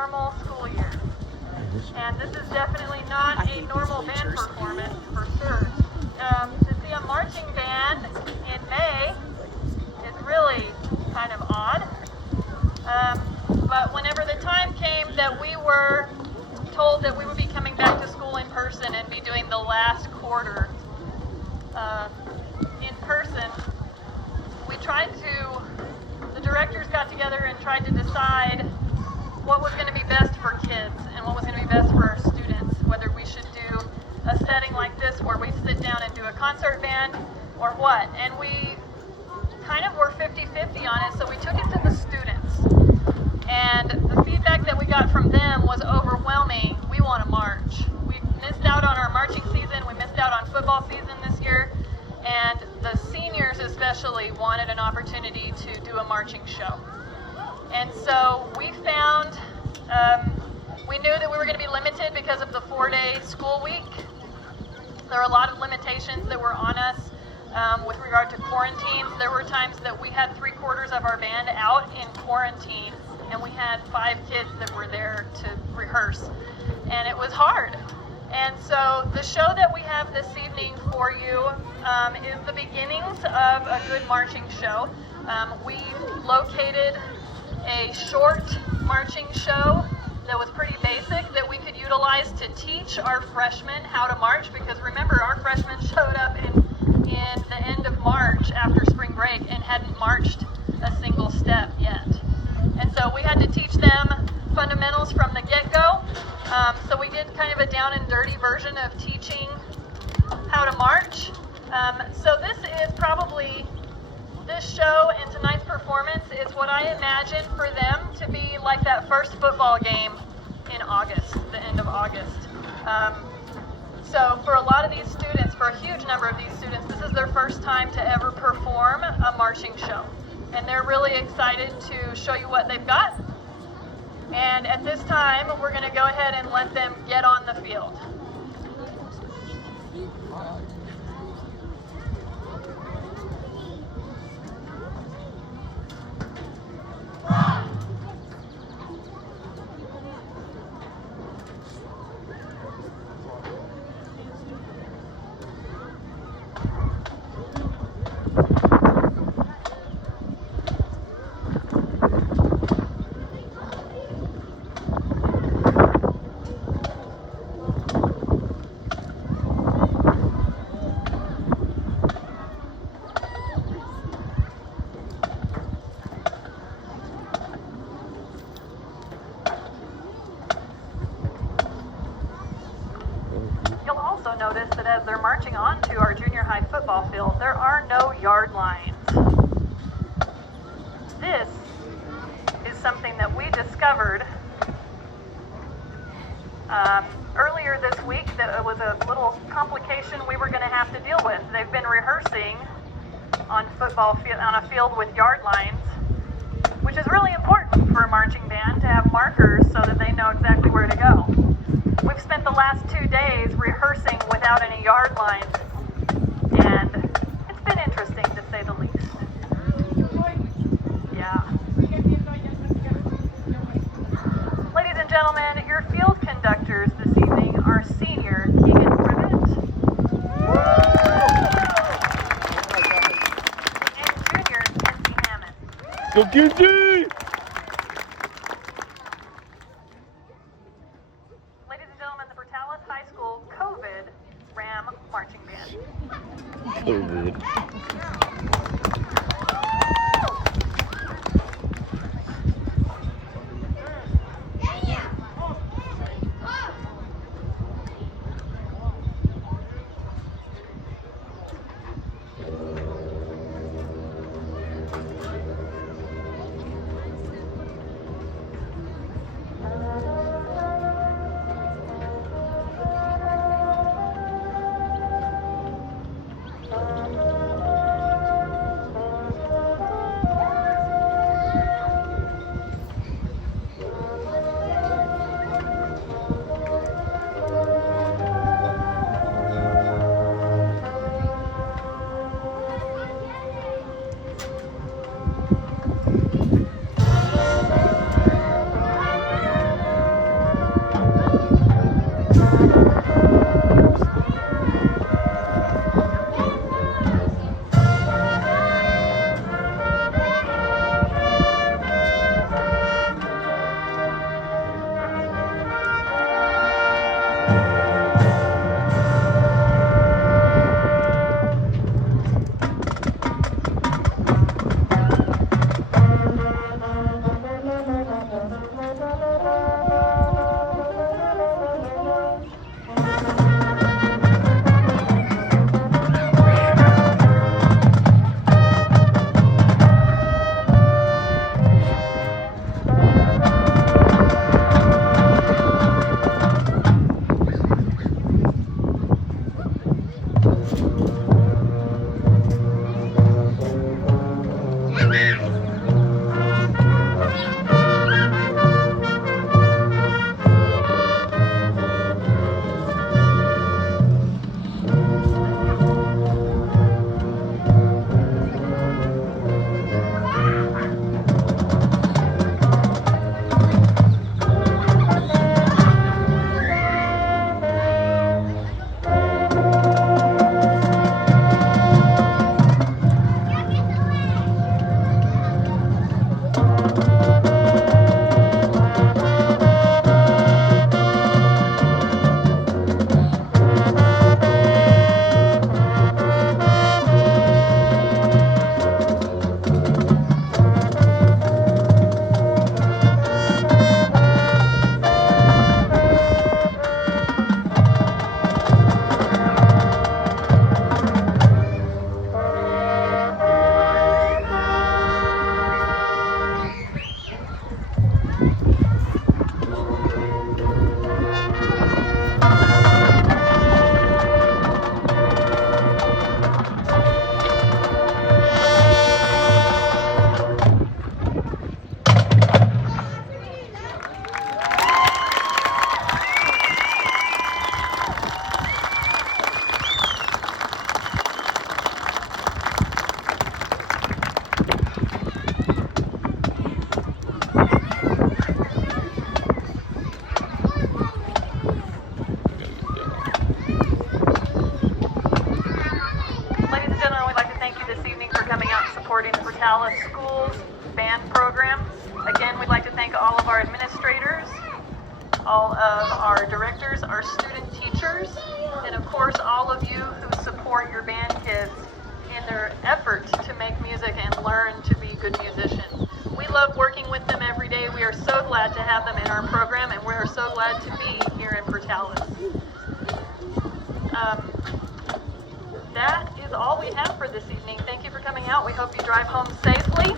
normal school year. And this is definitely not a normal band performance, for sure. To see a marching band in May is really kind of odd. But whenever the time came that we were told that we would be coming back to school in person and be doing the last quarter in person, the directors got together and tried to decide what was going to be best for kids and what was going to be best for our students, whether we should do a setting like this where we sit down and do a concert band or what. And we kind of were 50-50 on it, so we took it to the students. And the feedback that we got from them was overwhelming. We want to march. We missed out on our marching season. We missed out on football season this year. And the seniors especially wanted an opportunity to do a marching show. And so we found, we knew that we were going to be limited because of the 4-day school week. There were a lot of limitations that were on us with regard to quarantines. There were times that we had 3/4 of our band out in quarantine, and we had 5 kids that were there to rehearse. And it was hard. And so the show that we have this evening for you is the beginnings of a good marching show. We located a short marching show that was pretty basic that we could utilize to teach our freshmen how to march, because remember, our freshmen showed up in the end of March after spring break and hadn't marched a single step yet. And so we had to teach them fundamentals from the get-go. So we did kind of a down and dirty version of teaching how to march. So this show and tonight's performance is what I imagine for them to be like that first football game in August, the end of August. So for a lot of these students, for a huge number of these students, this is their first time to ever perform a marching show. And they're really excited to show you what they've got. And at this time, we're going to go ahead and let them get on the field. Notice that as they're marching onto our junior high football field, there are no yard lines. This is something that we discovered earlier this week, that it was a little complication we were going to have to deal with. They've been rehearsing on a field with yard lines, which is really important for a marching band to have markers so that they know exactly where to go. We've spent the last 2 days rehearsing without any yard lines, and it's been interesting to say the least. Yeah. Ladies and gentlemen, your field conductors this evening are senior Keegan, Privett, and junior McKenzie, Haman. Go Kenzie! our student teachers, and of course all of you who support your band kids in their effort to make music and learn to be good musicians. We love working with them every day. We are so glad to have them in our program, and we are so glad to be here in Portales. That is all we have for this evening. Thank you for coming out. We hope you drive home safely.